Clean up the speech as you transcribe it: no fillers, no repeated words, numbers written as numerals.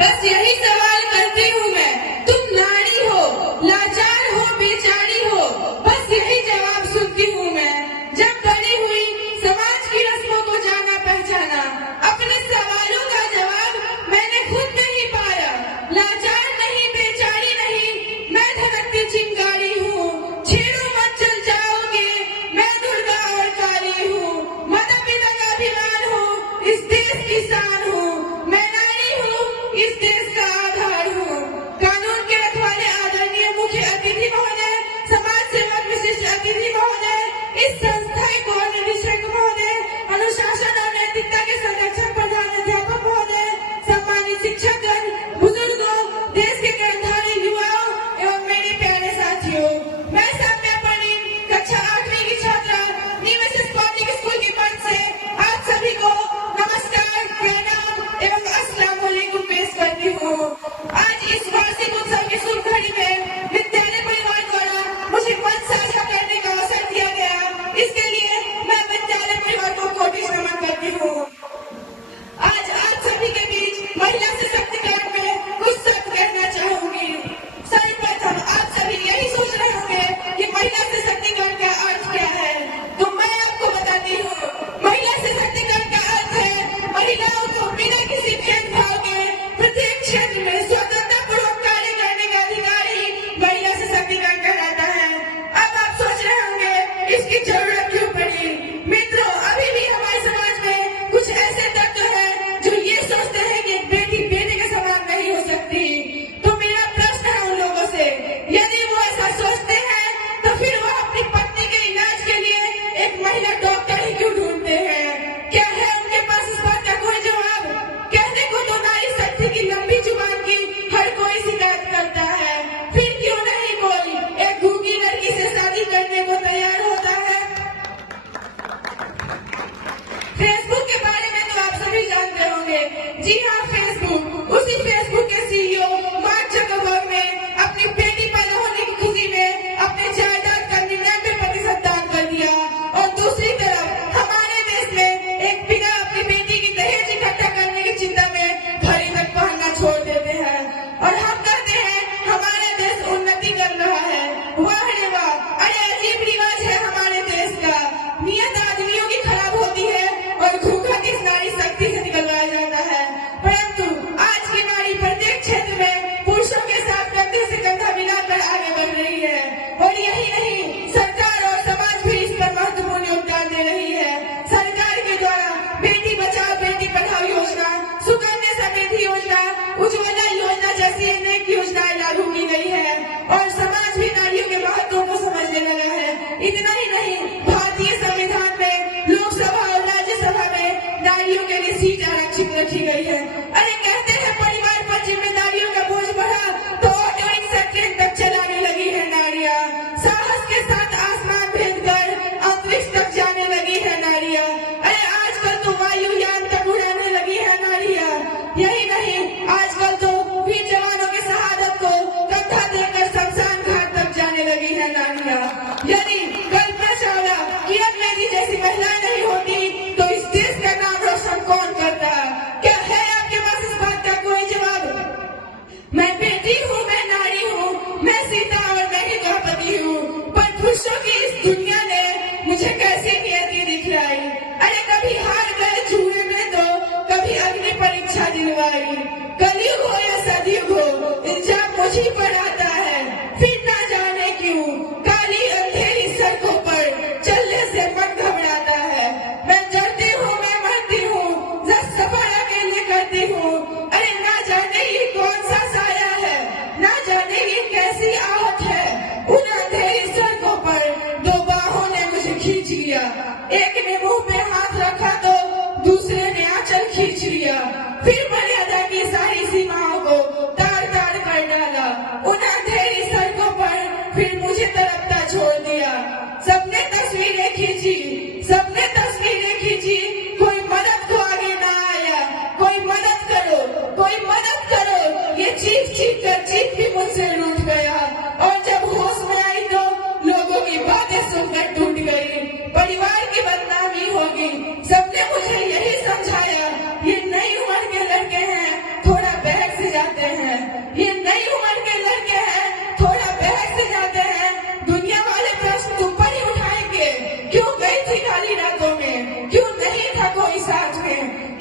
बस यही सवाल करती हूँ मैं, तुम नारी हो, लाचार हो, बेचारी हो, बस यही जवाब सुनती हूँ मैं। जब बड़ी हुई समाज की रस्मों को जाना पहचाना, अपने सवालों का जवाब मैंने खुद नहीं पाया। लाचार नहीं, बेचारी नहीं, मैं धड़कती चिंगारी हूँ। छेड़ो मत, चल जाओगे, मैं दुर्गा और काली हूँ। माता पिता का अभिमान हूँ, इस देश की शान हूँ। मैं नारी हूँ, इस देश का आधार हूँ। कानून के रखवाले आदरणीय मुख्य अतिथि महोदय, समाज सेवक विशिष्ट अतिथि महोदय, इस संस्था को निदेशक महोदय, अनुशासन और नैतिकता के संरक्षक प्रधान अध्यापक महोदय, सम्मानित शिक्षकगण, बुजुर्गों, देश के कर्मधारी युवाओं एवं मेरे प्यारे साथियों, मैं सौम्या परवीन, कक्षा 8वीं की छात्रा, न्यू एसएस पब्लिक स्कूल के मंच से आप सभी को नमस्कार, प्रणाम एवं अस्सलाम वालेकुम पेश करती हूँ। आज इस वार्षिक उत्सव की शुभ घड़ी में विद्यालय परिवार द्वारा मुझे मंच साझा करने का अवसर दिया गया, इसके लिए मैं विद्यालय परिवार को कोटि नमन करती हूँ। आज आप सभी के बीच महिला सशक्तिकरण में कुछ शब्द कहना चाहूंगी। सर्वप्रथम आप सभी यही सोच रहे होंगे कि महिला सशक्तिकरण का अर्थ क्या है, तो मैं आपको बताती हूँ। महिला सशक्तिकरण का अर्थ है महिलाओं को बिना किसी भेदभाव के प्रत्येक क्षेत्र में स्वतंत्रता पूर्वक कार्य करने का अधिकार ही महिला सशक्तिकरण कहलाता है। अब आप सोच रहे होंगे इसकी जरूरत क्यों पड़ी। मित्रों, अभी भी हमारे समाज में कुछ ऐसे तत्व हैं जो ये सोचते हैं कि एक बेटी बेटे के समान नहीं हो सकती। तो मेरा प्रश्न है उन लोगों से, यदि वो ऐसा सोचते हैं तो फिर वो अपनी पत्नी के इलाज के लिए एक महिला डॉक्टर ही क्यों ढूंढते हैं? क्या है उनके पास इस बात का कोई जवाब? कहने को तो नारी शक्ति की लंबी जुबान की हर कोई शिकायत करता है, फिर क्यों नहीं कोई एक गूंगी लड़की से शादी करने को तैयार होता है? फेसबुक के बारे में तो आप सभी जानते होंगे। जी हाँ, फेसबुक, उसी फेसबुक के सीईओ मार्क जकरबर्ग ने अपनी बेटी पैदा होने की खुशी में अपने जायदाद का 99% दान कर दिया, और दूसरी तरफ हमारे देश में एक पिता अपनी बेटी की दहेज इकट्ठा करने की चिंता में घड़ी तक पहनना छोड़ देते हैं, और हम कहते हैं हमारा देश उन्नति कर रहा है। वाह रे वाह, अरे अजीब रिवाज है हमारे देश का। नियत आदमियों की खराब होती है और खूंखार इस नारी शक्ति से निकलवाया जाता है, परंतु आज की नारी प्रत्येक क्षेत्र में पुरुषों के साथ कंधे से कंधा मिलाकर आगे बढ़ रही है, और यही नहीं, सरकार और समाज भी इस पर महत्वपूर्ण योगदान दे रही है। सरकार के द्वारा बेटी बचाओ बेटी पढ़ाओ योजना, सुकन्या समृद्धि योजना, उज्ज्वला योजना जैसी अनेक योजनाएं लागू की गई है, और समाज भी नारियों के महत्व को समझने लगा है। इतना ही नहीं, भारतीय संविधान में लोकसभा और राज्यसभा में नारियों के लिए सीट आरक्षित रखी गई है। अरे कहते हैं परिवार पर जिम्मेदारियों का बोझ बढ़ा तो ऑटो रिक्शा ट्रेन तक चलाने लगी है नारियां। साहस के साथ आसमान भेद कर अंतरिक्ष तक जाने लगी है नारियां। अरे आजकल तो वायुयान तक उड़ाने लगी है नारियां। यही नहीं, आजकल तो वीर जवानों की शहादत को कंधा देकर शमशान घाट तक जाने लगी है नारियां। यदि कल्पना चावला, किरण बेदी जैसी महिलाएं नहीं होती तो इस देश का नाम रोशन कौन करता? क्या है आपके पास इस बात का कोई जवाब? मैं बेटी हूँ, मैं नारी हूँ, मैं सीता और मैं ही द्रौपदी हूँ, पर पुरुषों की इस दुनिया ने मुझे कैसी नियति दिखलाई। अरे कभी हार गए जुए में तो कभी अग्नि परीक्षा दिलवाई। कलयुग हो या सदयुग हो, इल्जाम मुझी पर आता है, फिर ना जाने क्यों काली अंधेरी सड़कों पर चलने से मन घबराता है। मैं जलती हूँ, मैं मरती हूँ, जब सफर अकेले करती हूँ। अरे ना जाने ये कौन सा साया है, ना जाने ये कैसी आहट है। उन अंधेरी सड़कों पर दो बाहों ने मुझे खींच लिया, एक ने मुंह पे हाथ रखा तो दूसरे ने आंचल खींच लिया, फिर मर्यादा की सारी सीमाओं को तार तार कर डाला। उन था कोई साथ में।